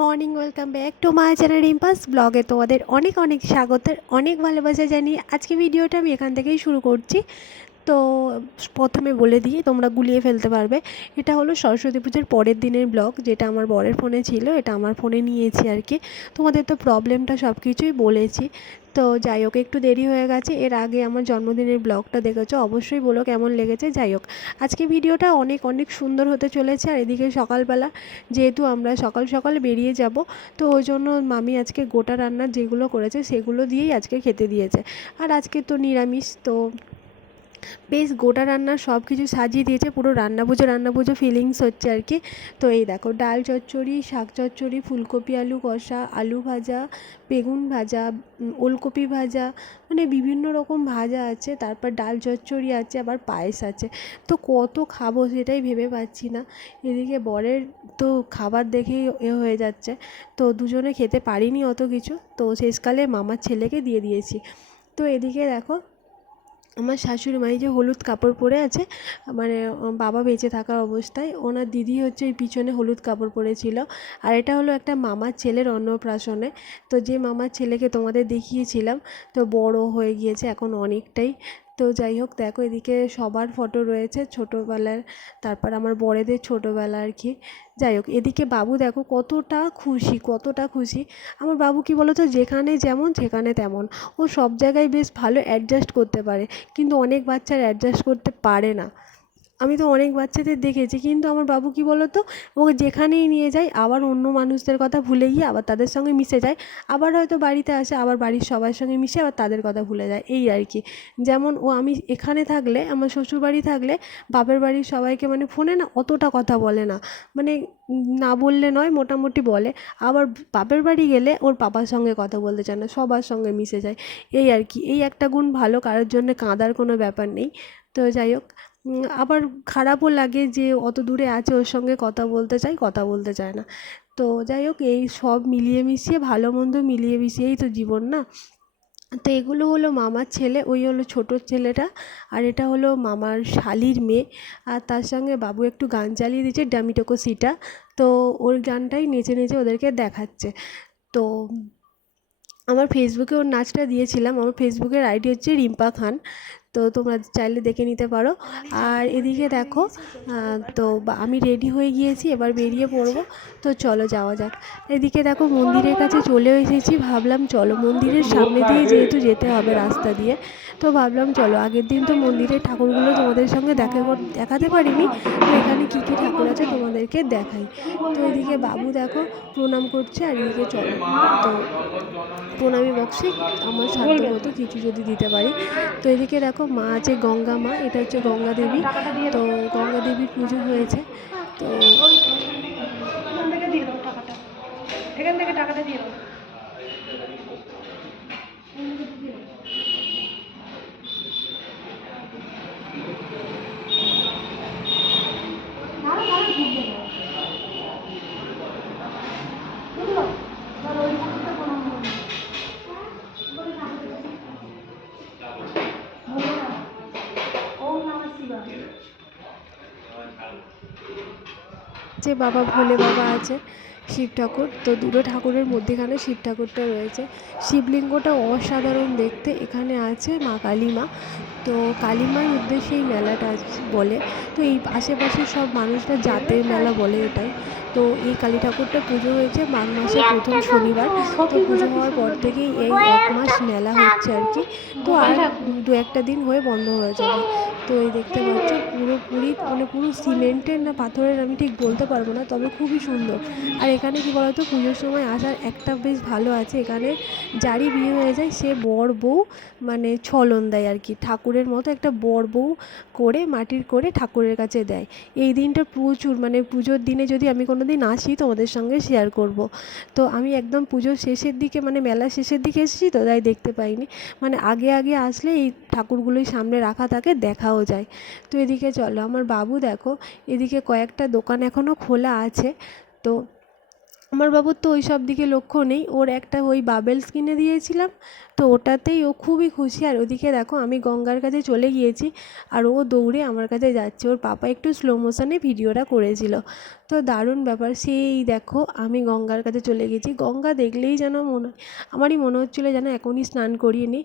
Morning, welcome back to my channel রিম্পাস ব্লগে তোমাদের অনেক অনেক স্বাগতের, অনেক ভালোবাসা জানিয়ে আজকে ভিডিওটা আমি এখান থেকেই শুরু করছি। তো প্রথমে বলে দিই, তোমরা গুলিয়ে ফেলতে পারবে। এটা হলো সরস্বতী পুজোর পরের দিনের ব্লগ, যেটা আমার বরের ফোনে ছিল, এটা আমার ফোনে নিয়েছি আর কি। তোমাদের তো প্রবলেমটা সব কিছুই বলেছি। তো যাই হোক, একটু দেরি হয়ে গেছে, এর আগে আমার জন্মদিনের ব্লগটা দেখেছ, অবশ্যই বলো কেমন লেগেছে, যাই হোক। আজকে ভিডিওটা অনেক অনেক সুন্দর হতে চলেছে, আর এদিকে সকালবেলা যেহেতু আমরা সকাল সকাল বেরিয়ে যাব, তো ওই জন্য মামি আজকে গোটা রান্না যেগুলো করেছে, সেগুলো দিয়েই আজকে খেতে দিয়েছে। আর আজকে তো নিরামিষ, তো বেশ গোটা রান্নার সব কিছু সাজিয়ে দিয়েছে, পুরো রান্না পুজো রান্না পুজো ফিলিংস হচ্ছে আর কি। তো এই দেখো, ডাল চচ্চড়ি, শাক চচ্চড়ি, ফুলকপি, আলু কষা, আলু ভাজা, বেগুন ভাজা ওলকপি ভাজা মানে বিভিন্ন রকম ভাজা আছে, তারপর ডাল চচ্চড়ি আছে, আবার পায়েস আছে। তো কত খাব সেটাই ভেবে পাচ্ছি না। এদিকে বরের তো খাবার দেখেই এ হয়ে যাচ্ছে। তো দুজনে খেতে পারিনি অত কিছু। তো শেষকালে মামার ছেলেকে দিয়ে দিয়েছি। তো এদিকে দেখো আমার শাশুড়ি মা যে হলুদ কাপড় পরে আছে মানে বাবা বেঁচে থাকার অবস্থায়, ওনার দিদি হচ্ছে ওই পিছনে হলুদ কাপড় পরেছিল। আর এটা হলো একটা মামার ছেলের অন্নপ্রাশনে। তো যে মামার ছেলেকে তোমাদের দেখিয়েছিলাম, তো বড় হয়ে গিয়েছে এখন অনেকটাই। তো যাই হোক, দেখো এদিকে সবার ফটো রয়েছে ছোটোবেলার, তারপর আমার বড়েদের ছোটোবেলা আর কি। যাই হোক, এদিকে বাবু দেখো কতটা খুশি কতটা খুশি। আমার বাবু কি বলতো, যেখানে যেমন, সেখানে তেমন। ও সব জায়গায় বেশ ভালো অ্যাডজাস্ট করতে পারে, কিন্তু অনেক বাচ্চারা অ্যাডজাস্ট করতে পারে না। আমি তো অনেক বাচ্চাদের দেখেছি, কিন্তু আমার বাবু কি বলো তো ওকে যেখানেই নিয়ে যায়, আবার অন্য মানুষদের কথা ভুলে গিয়ে আবার তাদের সঙ্গে মিশে যায়। আবার হয়তো বাড়িতে আসে, আবার বাড়ির সবার সঙ্গে মিশে আবার তাদের কথা ভুলে যায়, এই আর কি। যেমন ও আমি এখানে থাকলে, আমার শ্বশুরবাড়ি থাকলে, বাপের বাড়ির সবাইকে মানে ফোনে না অতটা কথা বলে না। মানে না বললে নয়, মোটামুটি বলে। আবার বাপের বাড়ি গেলে ওর পাপার সঙ্গে কথা বলতে চায় না, সবার সঙ্গে মিশে যায়। এই আর কি, এই একটা গুণ ভালো, কারোর জন্য কাঁদার কোনো ব্যাপার নেই। তো যাই হোক আবার খারাপও লাগে যে অত দূরে আছে, ওর সঙ্গে কথা বলতে চাই, কথা বলতে চায় না। তো যাই হোক, এই সব মিলিয়ে মিশিয়ে, ভালো মন্দ মিলিয়ে মিশিয়েই তো জীবন না? তো এগুলো হলো মামার ছেলে, ওই হলো ছোটো ছেলেটা, আর এটা হলো মামার শালির মেয়ে। আর তার সঙ্গে বাবু একটু গান চালিয়ে দিয়েছে ডামিটোকো সিটা। তো ওর গানটাই নেচে নেচে ওদেরকে দেখাচ্ছে। তো আমার ফেসবুকে ওর নাচটা দিয়েছিলাম। আমার ফেসবুকের আইডি হচ্ছে রিম্পা খান। তো তোমরা চাইলে দেখে নিতে পারো। আর এদিকে দেখো তো আমি রেডি হয়ে গিয়েছি, এবার বেরিয়ে পড়ব। তো চলো যাওয়া যাক। এদিকে দেখো মন্দিরের কাছে চলেও এসেছি, ভাবলাম চলো মন্দিরের সামনে দিয়ে যেহেতু যেতে হবে রাস্তা দিয়ে, তো ভাবলাম চলো আগের দিন তো মন্দিরের ঠাকুরগুলো তোমাদের সঙ্গে দেখা দেখাতে পারিনি, তো এখানে কী কী ঠাকুর আছে তোমাদেরকে দেখাই। তো এদিকে বাবু দেখো প্রণাম করছে, আর এদিকে চলো। তো প্রণামী বক্সে আমার সাধ্য মতো কিছু যদি দিতে পারি। তো এদিকে দেখো মা যে গঙ্গা মা, এটা হচ্ছে গঙ্গা দেবী। তো গঙ্গা দেবীর পুজো হয়েছে। তো এখান থেকে টাকাটা দিয়ে যে বাবা ভোলে বাবা আছে, শিব ঠাকুর। তো দুটো ঠাকুরের মধ্যেখানে শিব ঠাকুরটা রয়েছে। শিবলিঙ্গটা অসাধারণ দেখতে এখানে আছে মা কালী মা তো কালী মার উদ্দেশ্যে এই মেলাটা বলে। তো এই আশেপাশের সব মানুষরা জাতের মেলা বলে এটাই। তো এই কালী ঠাকুরটা পুজো হয়েছে মাঘ মাসের প্রথম শনিবার। তো পুজো হওয়ার পর থেকেই এই এক মাস মেলা হচ্ছে আর কি। তো আর দু একটা দিন হয়ে বন্ধ হয়ে যাবে। তো এই দেখতে পাচ্ছ, পুরোপুরি মানে পুরো সিমেন্টের না পাথরের আমি ঠিক বলতে পারব না, তবে খুবই সুন্দর। আর এখানে কি বলতো, পুজোর সময় আসার একটা বেশ ভালো আছে, এখানে যারই বিয়ে হয়ে যায়, সে বর বউ মানে ছলন দেয় আর কি। ঠাকুরের মতো একটা বর বউ করে, মাটির করে ঠাকুরের কাছে দেয়। এই দিনটা প্রচুর মানে পুজোর দিনে যদি আমি কোনো দিন আসি, তোমাদের সঙ্গে শেয়ার করব। তো আমি একদম পুজোর শেষের দিকে মানে মেলা শেষের দিকে এসেছি তো, তাই দেখতে পাইনি। মানে আগে আগে আসলে এই ঠাকুরগুলোই সামনে রাখা থাকে দেখাও যায়। তো এদিকে চলো, আমার বাবু দেখো, এদিকে কয়েকটা দোকান এখনও খোলা আছে। তো আমার বাবুর তো ওই সব দিকে লক্ষ্য নেই। ওর একটা ওই বাবেলস কিনে দিয়েছিলাম, তো ওটাতেই ও খুবই খুশি। আর ওদিকে দেখো, আমি গঙ্গার কাছে চলে গিয়েছি আর ও দৌড়ে আমার কাছে যাচ্ছে। ওর পাপা একটু স্লো মোশনে ভিডিওটা করেছিল। তো দারুণ ব্যাপার, সেই দেখো, আমি গঙ্গার কাছে চলে গেছি গঙ্গা দেখলেই যেন মনে, আমারই মনে হচ্ছিল যেন এখনই স্নান করিয়ে নিই।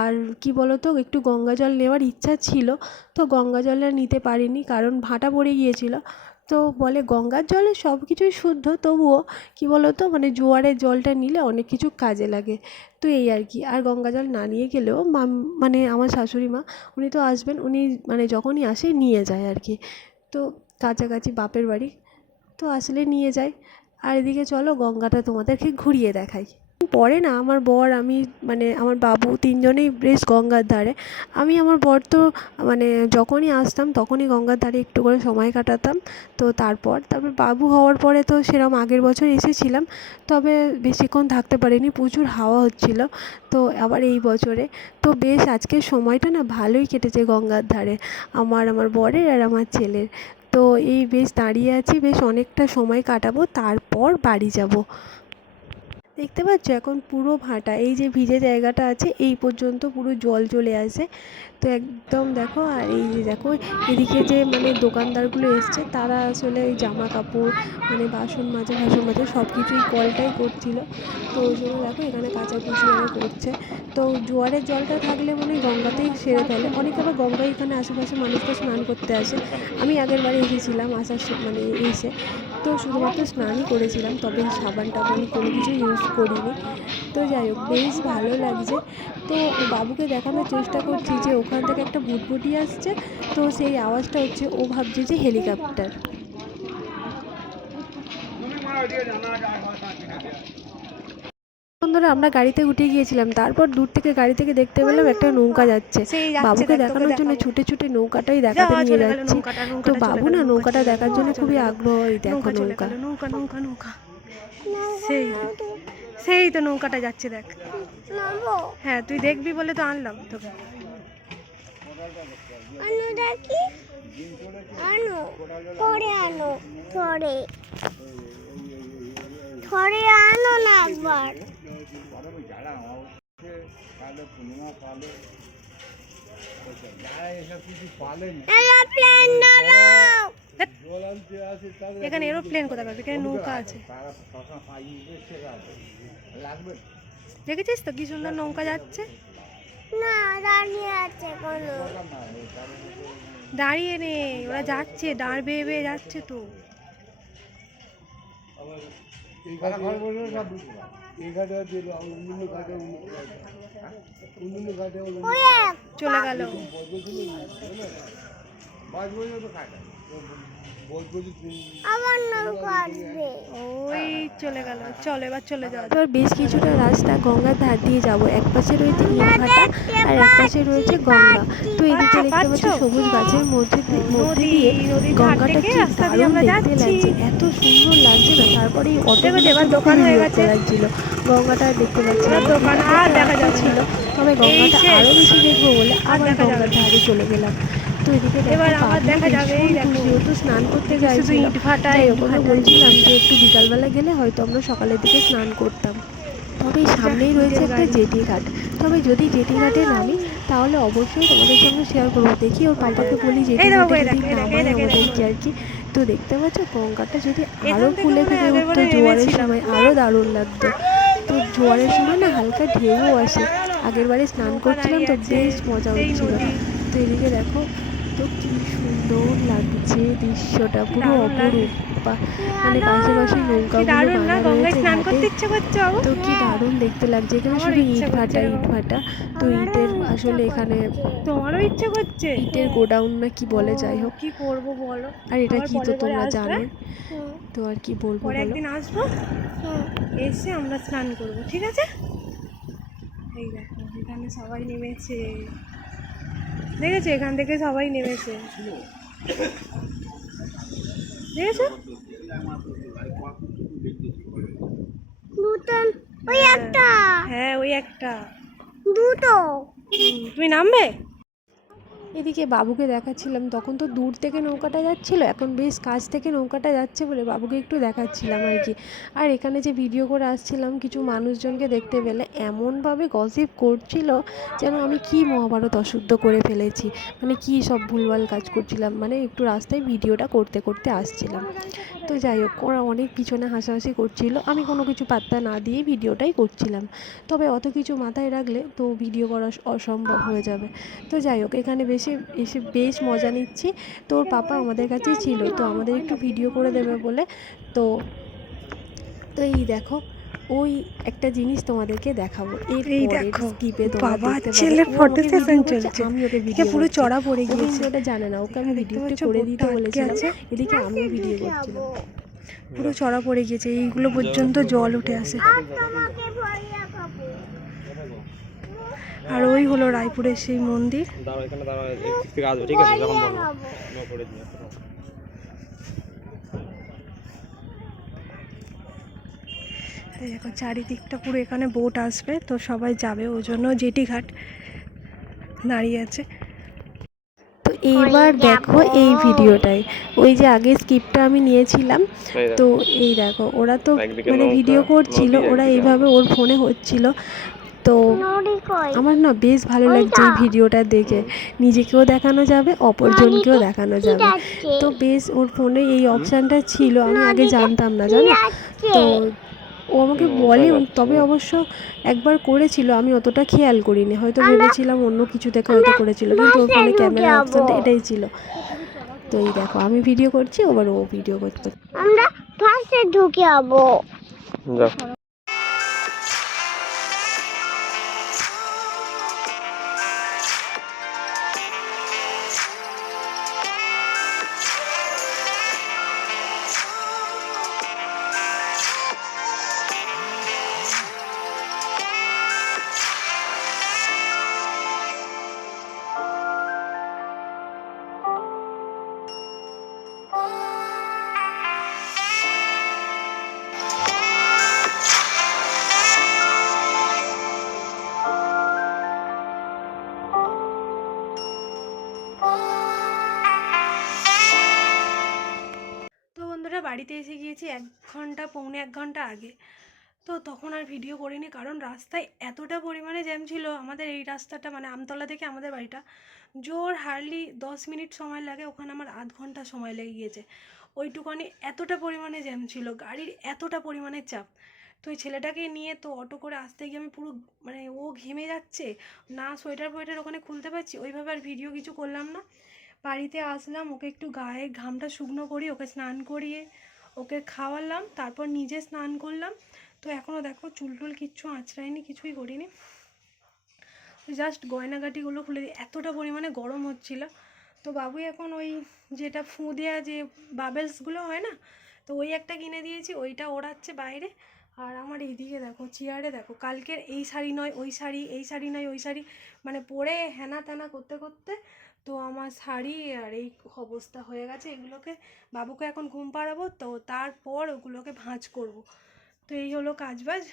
আর কি বলো তো একটু গঙ্গা জল নেওয়ার ইচ্ছা ছিল, তো গঙ্গা জল আর নিতে পারিনি কারণ ভাঁটা পড়ে গিয়েছিল। তো বলে গঙ্গার জলে সব কিছুই শুদ্ধ, তবুও কী বলো তো মানে জোয়ারের জলটা নিলে অনেক কিছু কাজে লাগে। তো এই আর কি, আর গঙ্গা জল না নিয়ে গেলেও মাম মানে আমার শাশুড়ি মা, উনি তো আসবেন, উনি মানে যখনই আসে নিয়ে যায় আর কি। তো কাছাকাছি বাপের বাড়ি, তো আসলে নিয়ে যায়। আর এদিকে চলো গঙ্গাটা তোমাদেরকে ঘুরিয়ে দেখাই। পরে না, আমার বর, আমি মানে আমার বাবু তিনজনেই বেশ গঙ্গার ধারে। আমি আমার বর তো মানে যখনই আসতাম তখনই গঙ্গার ধারে একটু করে সময় কাটাতাম। তো তারপর তারপর বাবু হওয়ার পরে তো সেরকম আগের বছর এসেছিলাম। তবে বেশিক্ষণ থাকতে পারিনি, প্রচুর হাওয়া হচ্ছিল তো আবার এই বছরে। তো বেশ, আজকের সময়টা না ভালোই কেটেছে গঙ্গার ধারে, আমার আমার বরের আর আমার ছেলের। তো এই বেশ দাঁড়িয়ে আছি, বেশ অনেকটা সময় কাটাবো, তারপর বাড়ি যাব। দেখতে পাচ্ছ এখন পুরো ভাঁটা, এই যে ভিজে জায়গাটা আছে, এই পর্যন্ত পুরো জল চলে আসে। তো একদম দেখো, আর এই যে দেখো, এদিকে যে মানে দোকানদারগুলো এসছে, তারা আসলে ওই জামা কাপড় মানে বাসন মাজা ফাসন মাজা সব কিছুই কলটাই করছিল। তো ওই জন্য দেখো এখানে কাচাকুচি ওরা করছে। তো জোয়ারের জলটা থাকলে মনে হয় গঙ্গাতেই সেরে ফেলে। অনেকে আবার গঙ্গায় এখানে আশেপাশে মানুষকে স্নান করতে আসে। আমি আগের বারে এসেছিলাম আসার মানে এসে। তো শুধুমাত্র স্নানই করেছিলাম, তবে সাবান টাবান কোনো কিছু ইউজ করিনি। তো যাই হোক, বেশ ভালো লাগছে। তো বাবুকে দেখানোর চেষ্টা করছি যে ওখান থেকে একটা ভুটভুটি আসছে, তো সেই আওয়াজটা হচ্ছে, ও ভাবছে যে হেলিকপ্টার বন্ধুরা আমরা গাড়িতে উঠে গিয়েছিলাম তারপর দূর থেকে গাড়ি থেকে দেখতে পেলাম একটা নৌকা যাচ্ছে। বাবুকে দেখানোর জন্য ছুটে ছুটে নৌকাটাই দেখাতে নিয়ে যাচ্ছি। নৌকাটা, তো বাবু না নৌকাটা দেখার জন্য খুবই আগ্রহ এই দেখো নৌকা। নৌকা নৌকা সেই সেই তো নৌকাটা যাচ্ছে দেখ। হ্যাঁ তুই দেখবি বলে তো আনলাম তোকে। আনো দেখি আনো ধরে আনো ধরে ধরে আনো না একবার এরোপ্লেন দাঁড়াও এখানে এরোপ্লেন কোথায় পাবি? এখানে নৌকা আছে দেখেছিস তো কি সুন্দর নৌকা যাচ্ছে? না দাঁড়িয়ে আছে কোনো। দাঁড়িয়ে নেই ওরা যাচ্ছে দাঁড় বেয়ে বেয়ে যাচ্ছে তো। চলে গেল। ওই চলে গেল চল এবার চলে যাওয়া এবার বেশ কিছুটা রাস্তা গঙ্গার ধার দিয়ে যাব এক পাশে রয়েছে ইটভাটা আর এক পাশে রয়েছে গঙ্গা তো এদিকে দেখতে পাচ্ছ সবুজ গাছের মধ্যে মধ্যে নদী, দিয়ে গঙ্গাটা কি রাস্তা দিয়ে দারুণ আমরা দেখতে যাচ্ছি। লাগছে এত সুন্দর লাগছে না তারপরে এই অটো দেখো এবার দোকান হয়ে গেছে। লাগছিল গঙ্গাটা আর দেখতে পাচ্ছি না। দোকান আর দেখা রাস্তা যাবে ছিল না। তবে গঙ্গাটা শেষ। আরও বেশি দেখব বলে আর আবার দেখা যাবে গঙ্গার ধারে চলে গেলাম তো এদিকে দেখো এবার আবার দেখা। যাবে, স্নান করতে শুধু ইটভাটা, তাই ওকে ইটভাটা, বলছিলাম যে একটু বিকালবেলা গেলে হয়তো আমরা সকালের দিকে স্নান করতাম। তবে সামনেই রয়েছে একটা জেটি ঘাট। তবে যদি জেটি ঘাটে নামি তাহলে অবশ্যই তোমাদের সঙ্গে শেয়ার করব। দেখি ওর পাপাকে বলি জেটি এই দেখো, ঘাটে যদি আমাদেরকে আর কি তো দেখতে পাচ্ছ গঙ্গাটা যদি এখান আরও থেকে ফুলে আগের উঠতো জোয়ারের। সময় আরও দারুণ লাগতো। তো জোয়ারের সময় না হালকা ঢেউও আসে। আগের বারে স্নান করছিলাম তো বেশ মজা হচ্ছিল। তো এদিকে দেখো তো কি সুন্দর লাগছে দৃশ্যটা পুরো অপরূপ। মানে পাশে পাশে কি নৌকাগুলো বাঁধা রয়েছে স্নান ঘাটে। করতে ইচ্ছে করছে তো কি দারুণ দেখতে লাগছে। এখানে শুধু ইট ভাটা ইট ভাটা। তো ইটের আসলে এখানে তোমারও ইচ্ছে করছে? ইটের গোডাউন না কি বলে যাই হোক। কি করব বলো? আর এটা কি তো তোমরা? জানো। তো আর কি বলব বলো? একদিন আসব। এসে আমরা স্নান করব ঠিক আছে? এই দেখো এখানে সবাই নেমেছে। দেখেছ? এখান থেকে সবাই নেমেছে। দেখেছ? দুটো ওই একটা। হ্যাঁ ওই একটা। দুটো। তুমি নামবে? এদিকে বাবুকে দেখাচ্ছিলাম, তখন তো দূর থেকে নৌকাটা যাচ্ছিল, এখন বেশ কাছ থেকে নৌকাটা যাচ্ছে বলে বাবুকে একটু দেখাচ্ছিলাম আর কি। আর এখানে যে ভিডিও করে আসছিলাম, কিছু মানুষজনকে দেখতে পেলে এমনভাবে গসিপ করছিল যেন আমি কি মহাভারত অশুদ্ধ করে ফেলেছি মানে কি সব ভুলভাল কাজ করছিলাম মানে একটু রাস্তায় ভিডিওটা করতে করতে আসছিলাম। তো যাই হোক, ওরা অনেক পিছনে হাসাহাসি করছিল, আমি কোনো কিছু পাত্তা না দিয়ে ভিডিওটাই করছিলাম। তবে অত কিছু মাথায় রাখলে তো ভিডিও করা অসম্ভব হয়ে যাবে। তো যাই হোক, এখানে বেশি এসে এসে বেশ মজা নিচ্ছি। তো ওর পাপা আমাদের কাছেই ছিল তো আমাদের একটু ভিডিও করে দেবে বলে। তো তো এই দেখো ওই একটা জিনিস তোমাদেরকে দেখাবো। এই দেখো, স্কিপে বাবা, ছেলের photo session চলছে। আমি ওকে ভিডিও পুরো চড়া পড়ে গিয়েছে। ওটা জানে না ওকে আমি ভিডিওটা করে দিতে বলেছিলাম। এদিকে আমিও ভিডিও করছিলাম। পুরো চড়া পড়ে গিয়েছে এইগুলো পর্যন্ত জল উঠে আসে আর তোমাকে ভরিয়া খাব আর ওই হলো রায়পুরের সেই মন্দির। দেখো চারিদিকটা পুরো এখানে বোট আসবে তো সবাই যাবে ওই জন্য জেটি ঘাট দাঁড়িয়ে আছে। তো এইবার দেখো এই ভিডিওটাই। ওই যে আগে স্কিপটা আমি নিয়েছিলাম তো এই দেখো ওরা তো মানে ভিডিও করছিল ওরা এইভাবে ওর ফোনে হচ্ছিল। তো আমার না বেশ ভালো লাগছে এই ভিডিওটা দেখে। নিজেকেও দেখানো যাবে অপরজনকেও দেখানো যাবে। তো বেশ ওর ফোনে এই অপশানটা ছিল আমি আগে জানতাম না জানো? তো ও আমাকে বলে তবে অবশ্য একবার করেছিল আমি অতটা খেয়াল করিনি। হয়তো ভেবেছিলাম অন্য কিছু থেকে হয়তো করেছিল কিন্তু ওর ফোনে ক্যামেরা অপশানটা এটাই ছিল। তো এই দেখো আমি ভিডিও করছি আবার ও ভিডিও করতে আমরা ফার্স্টে ঢুকে যাব। বাড়িতে এসে গিয়েছি এক ঘণ্টা, পৌনে এক ঘণ্টা আগে। তো তখন আর ভিডিও করিনি কারণ রাস্তায় এতটা পরিমাণে জ্যাম ছিল আমাদের এই রাস্তাটা মানে আমতলা থেকে আমাদের বাড়িটা। জোর হার্ডলি দশ মিনিট সময় লাগে, ওখানে আমার আধ ঘণ্টা সময় লেগে গিয়েছে। ওইটুকানি এতটা পরিমাণে জ্যাম ছিল, গাড়ির এতটা পরিমাণে চাপ। তো ওই ছেলেটাকে নিয়ে তো অটো করে আসতে গিয়ে আমি পুরো মানে ও ঘেমে যাচ্ছে, না সোয়েটার ফোয়েটার ওখানে খুলতে পারছি, ওইভাবে আর ভিডিও কিছু করলাম না। বাড়িতে আসলাম, ওকে একটু গায়ে ঘামটা শুকনো করি ওকে স্নান করিয়ে ওকে খাওয়ালাম, তারপর নিজে স্নান করলাম। তো এখনও দেখো চুল টুল কিচ্ছু আঁচড়াইনি কিছুই করিনি। জাস্ট গয়নাগাটিগুলো খুলে দিই। এতটা পরিমাণে গরম হচ্ছিল। তো বাবু এখন ওই যেটা ফু দেওয়া যে বাবেলসগুলো হয় না, তো ওই একটা কিনে দিয়েছি, ওইটা ওড়াচ্ছে বাইরে। আর আমার এইদিকে দেখো, চেয়ারে দেখো, কালকের এই শাড়ি নয়, ওই শাড়ি, এই শাড়ি নয়, ওই শাড়ি। মানে পরে হেনা তেনা করতে করতে তো আমার শাড়ি আর এই অবস্থা হয়ে গেছে। এগুলোকে বাবুকে এখন ঘুম পাড়াবো, তো তারপর ওগুলোকে ভাঁজ করব। তো এই হলো কাজবাজ।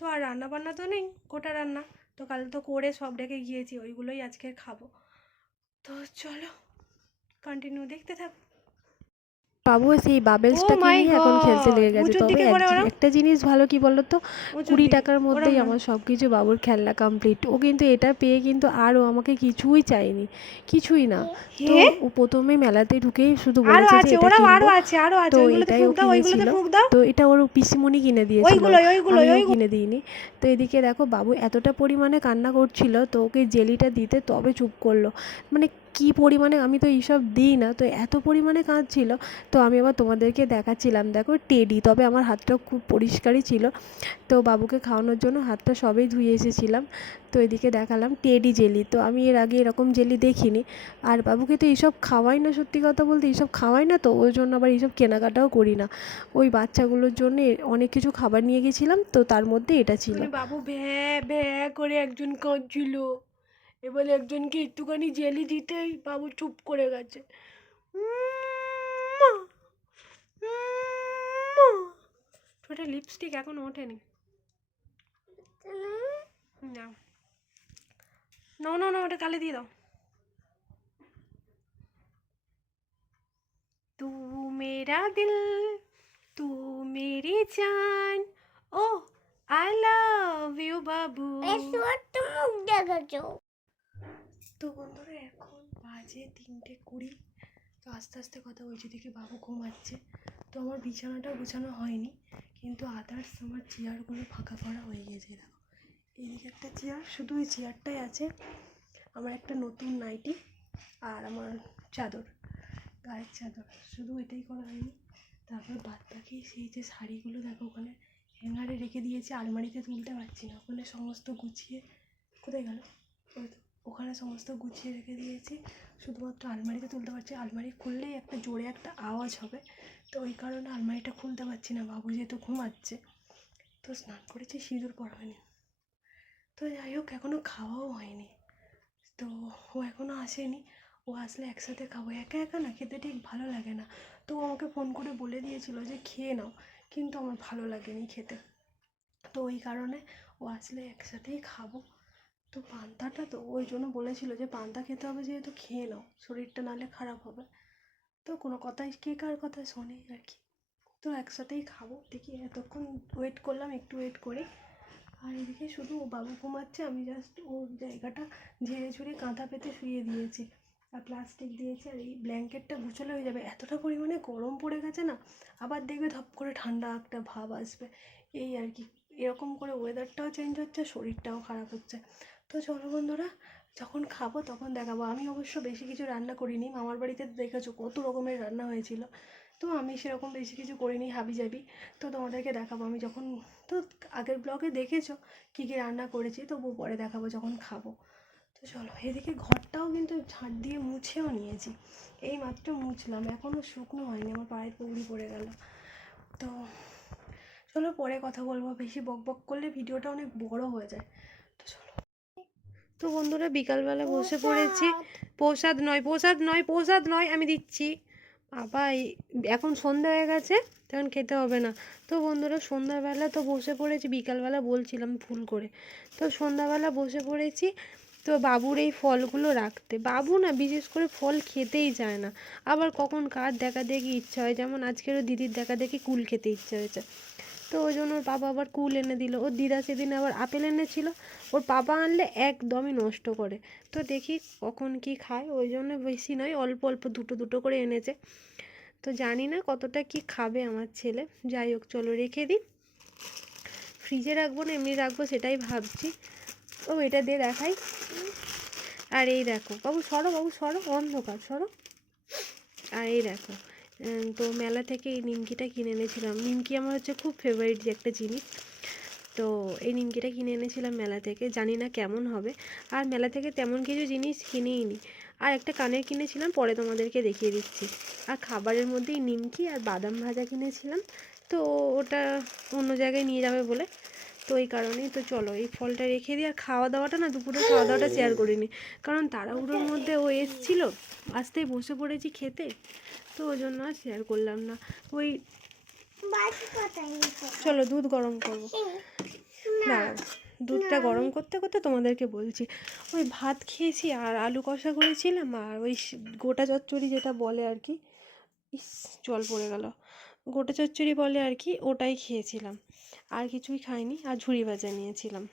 তো আর রান্না বান্না তো নেই, গোটা রান্না। তো কাল তো করে সব ডেকে গিয়েছি, ওইগুলোই আজকে খাব। তো চলো কন্টিনিউ দেখতে থাকো। বাবু সেই বাবেলসটাকে my নিয়ে এখন খেলতে লেগে গেছে। তবে? একটা জিনিস ভালো কি বলো তো কুড়ি টাকার মধ্যেই আমার সব কিছু বাবুর খেলনা কমপ্লিট ও কিন্তু এটা পেয়ে কিন্তু আর ও আমাকে কিছুই চাইনি কিছুই না। তো ও প্রথমে মেলাতে ঢুকেই শুধু বলেছে যে এটা আরও কিনবো। আছে আরও আছে তো এটাই ও কিনেছিল। তো এটা ওর পিসিমণি কিনে দিয়েছিল। আমিও কিনে দিইনি। তো এদিকে দেখো বাবু এতটা পরিমাণে কান্না করছিল তো ওকে জেলিটা দিতে তবে চুপ করল। মানে কি পরিমাণে আমি তো এইসব দিই না। তো এত পরিমাণে কাঁদছিল, তো আমি আবার তোমাদেরকে দেখাচ্ছিলাম। দেখো টেডি, তবে আমার হাতটা খুব পরিষ্কারই ছিল। তো বাবুকে খাওয়ানোর জন্য হাতটা সবেই ধুয়ে এসেছিলাম। তো এদিকে দেখালাম টেডি জেলি, তো আমি এর আগে এরকম জেলি দেখিনি। আর বাবুকে তো এইসব খাওয়াই না, সত্যি কথা বলতে এইসব খাওয়াই না তো ওই জন্য আবার এইসব কেনাকাটাও করি না। ওই বাচ্চাগুলোর জন্য অনেক কিছু খাবার নিয়ে গেছিলাম, তো তার মধ্যে এটা ছিল। মানে বাবু ভ্যা ভ্যা করে একজন কাঁদছিল। এবার একজনকে একটুখানি জেলি দিতেই বাবু চুপ করে গেছে। ছোট লিপস্টিক এখন ওঠেনি। না। না না না ওটা কালে দিয়ে দাও। তু মেরা দিল, তু মেরি জান। ও আই লাভ ইউ বাবু। মুখ দেখাচ্ছ। তো বন্ধুরা, এখন বাজে তিনটে কুড়ি। তো আস্তে আস্তে কথা বলছি, দেখি বাবু ঘুমাচ্ছে। তো আমার বিছানাটা গোছানো হয়নি, কিন্তু আদার্স আমার চেয়ারগুলো ফাঁকা করা হয়ে গেছে, দেখো। এইদিকে একটা চেয়ার শুধু ওই চেয়ারটাই আছে। আমার একটা নতুন নাইটি আর আমার চাদর, গায়ের চাদর, শুধু এটাই করা হয়নি। তারপর বাদ বাকি সেই যে শাড়িগুলো, দেখো ওখানে হ্যাঙ্গারে রেখে দিয়েছি, আলমারিতে তুলতে পারছি না। ওখানে সমস্ত গুছিয়ে, কোথায় গেল? ওই তো। ওখানে সমস্ত গুছিয়ে রেখে দিয়েছি। শুধুমাত্র আলমারিতে তুলতে পারছি। আলমারি খুললেই একটা জোরে একটা আওয়াজ হবে। তো ওই কারণে আলমারিটা খুলতে পারছি না। বাবু যেহেতু ঘুমাচ্ছে। তো স্নান করেছি, সিঁদুর পরা হয়নি তো যাই হোক এখনও খাওয়াও হয়নি। তো ও এখনও আসেনি। ও আসলে একসাথে খাব। একা একা না, খেতে ঠিক ভালো লাগে না। তো ও আমাকে ফোন করে বলে দিয়েছিল যে, খেয়ে নাও। কিন্তু আমার ভালো লাগেনি খেতে। তো ওই কারণে ও আসলে একসাথেই খাব। তো পান্তাটা তো ওই জন্য বলেছিল যে পান্তা খেতে হবে যেহেতু খেয়ে নাও, শরীরটা নাহলে খারাপ হবে। তো কোনো কথাই, কে কার কথা শোনে আর কি। তো একসাথেই খাব, দেখি এতক্ষণ ওয়েট করলাম, একটু ওয়েট করি। আর এদিকে শুধু ও বাবু ঘুমাচ্ছে, আমি জাস্ট ওর জায়গাটা ঝেড়ে ঝুড়ে কাঁথা পেতে শুয়ে দিয়েছি। আর প্লাস্টিক দিয়েছি, আর এই ব্ল্যাঙ্কেটটা গুছালে হয়ে যাবে। এতটা পরিমাণে গরম পড়ে গেছে না, আবার দেখবে ধপ করে ঠান্ডা একটা ভাব আসবে। এই আর কি, এরকম করে ওয়েদারটাও চেঞ্জ হচ্ছে, শরীরটাও খারাপ হচ্ছে। তো চলো বন্ধুরা, যখন খাব তখন দেখাবো। আমি অবশ্য বেশি কিছু রান্না করিনি, মামার বাড়িতে দেখেছ কত রকমের রান্না হয়েছিল। তো আমি সেরকম বেশি কিছু করিনি হাবি যাবি তো তোমাদেরকে দেখাবো। আমি যখন, তো আগের ব্লগে দেখেছ কী কী রান্না করেছি তবু পরে দেখাবো যখন খাব। তো চলো, এদিকে ঘরটাও কিন্তু ঝাঁট দিয়ে মুছেও নিয়েছি। এই মাত্র মুছলাম এখনও শুকনো হয়নি, আমার পায়ের পৌড়ি পড়ে গেল। তো চলো পরে কথা বলব, বেশি বক বক করলে ভিডিওটা অনেক বড় হয়ে যায়। তো চলো। তো বন্ধুরা বিকালবেলা বসে পড়েছি। প্রসাদ নয় প্রসাদ নয় প্রসাদ নয় আমি দিচ্ছি। বাবা এখন সন্ধ্যা হয়ে গেছে তখন খেতে হবে না। তো বন্ধুরা সন্ধ্যাবেলা তো বসে পড়েছি বিকালবেলা বলছিলাম ভুল করে। তো সন্ধ্যাবেলা বসে পড়েছি তো বাবুর এই ফলগুলো রাখতে। বাবু না বিশেষ করে ফল খেতেই চায় না। আবার কখন কার দেখা দেখি ইচ্ছা হয় যেমন আজকেরও দিদির দেখা দেখি কুল খেতে ইচ্ছা হয়েছে। তো ওই জন্য ওর বাবা আবার কুল এনে দিল। ওর দিদা সেদিন আবার আপেল এনেছিল। ওর বাবা আনলে একদমই নষ্ট করে। তো দেখি কখন কি খায়। ওই জন্য বেশি নয়, অল্প অল্প দুটো দুটো করে এনেছে। তো জানি না কতটা কি খাবে আমার ছেলে। যাই হোক, চলো রেখে দিই। ফ্রিজে রাখব না, এমনি রাখব সেটাই ভাবছি। ও, এটা দিয়ে দেখাই। আর এই দেখো, বাবু সরো বাবু সরো, অন্ধকার সরো। আর এই দেখো তো মেলা থেকে এই নিমকিটা কিনে এনেছিলাম। নিমকি আমার হচ্ছে খুব ফেভারিট যে একটা জিনিস। তো এই নিমকিটা কিনে এনেছিলাম মেলা থেকে, জানি না কেমন হবে। আর মেলা থেকে তেমন কিছু জিনিস কিনেই নি আর একটা কানের কিনেছিলাম, পরে তোমাদেরকে দেখিয়ে দিচ্ছি। আর খাবারের মধ্যে এই নিমকি আর বাদাম ভাজা কিনেছিলাম। তো ওটা অন্য জায়গায় নিয়ে যাবে বলে। তো এই কারণেই তো চলো এই ফলটা রেখে দিই আর খাওয়া দাওয়াটা না দুপুরে খাওয়া দাওয়াটা শেয়ার করিনি কারণ তাড়াহুড়োর মধ্যে ও এসছিল আসতেই বসে পড়েছি খেতে, তো ওই জন্য আর শেয়ার করলাম না। ওই? চলো দুধ গরম করব। না, দুধটা গরম করতে করতে তোমাদেরকে বলছি, ওই ভাত খেয়েছি আর আলু কষা করেছিলাম আর ওই গোটা চচ্চড়ি যেটা বলে আর কি, ইস, জল পড়ে গেল। গোটা চচ্চড়ি বলে আর কি ওটাই খেয়েছিলাম। আর কিছুই খাইনি আর ঝুড়ি ভাজা নিয়েছিলাম।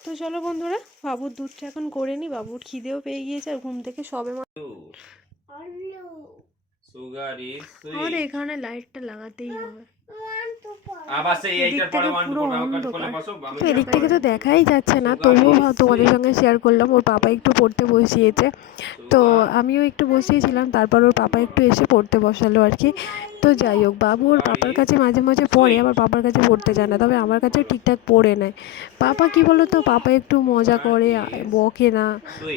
তো চলো বন্ধুরা বাবুর দুধটা এখন করে নি বাবুর খিদেও পেয়ে গিয়েছে আর ঘুম থেকে সবে মা- আলু সুগার ইজ আমার এখানে লাইটটা লাগাতেই হবে ওয়ান টু ফোর আবার সেই এদিক থেকে তো এদিক থেকে তো দেখাই যাচ্ছে না তবুও তোমাদের সঙ্গে শেয়ার করলাম ওর পাপা একটু পড়তে বসিয়েছে। তো আমিও একটু বসিয়েছিলাম তারপর ওর পাপা একটু এসে পড়তে বসালো আর কি। তো যাই হোক বাবু ওর পাপার কাছে মাঝে মাঝে পড়ে আবার পাপার কাছে পড়তে যায় না তবে আমার কাছে ঠিকঠাক পড়ে নেয় পাপা কি বলো তো পাপা একটু মজা করে বকে না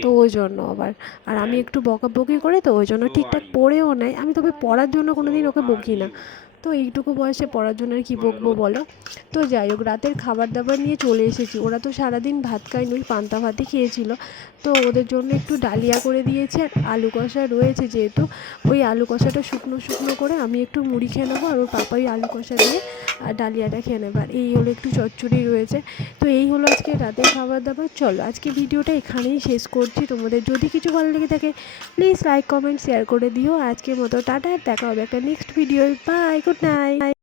তো ওই জন্য আবার। আর আমি একটু বকাবকি করে তো ওই জন্য ঠিকঠাক পড়েও নেয় আমি তবে পড়ার জন্য কোনো দিন ওকে বকি না। তো এইটুকু বয়সে পড়ার জন্য আর কি বকবো বলো? তো যাই হোক রাতের খাবার দাবার নিয়ে চলে এসেছি। ওরা তো সারাদিন ভাত খায়নি ওই পান্তা ভাতই খেয়েছিল। তো ওদের জন্য একটু ডালিয়া করে দিয়েছে আর আলু কষা রয়েছে যেহেতু। ওই আলু কষাটা শুকনো শুকনো করে আমি একটু মুড়ি খেয়ে নেব আর ওর পাপা ওই আলু কষা দিয়ে আর ডালিয়াটা খেয়ে নেবে। আর এই হলো একটু চচ্চড়ি রয়েছে। তো এই হলো আজকে রাতের খাবার দাবার চলো আজকে ভিডিওটা এখানেই শেষ করছি। তোমাদের যদি কিছু ভালো লেগে থাকে প্লিজ লাইক কমেন্ট শেয়ার করে দিও। আজকের মতো টাটা দেখা হবে একটা next video bye good night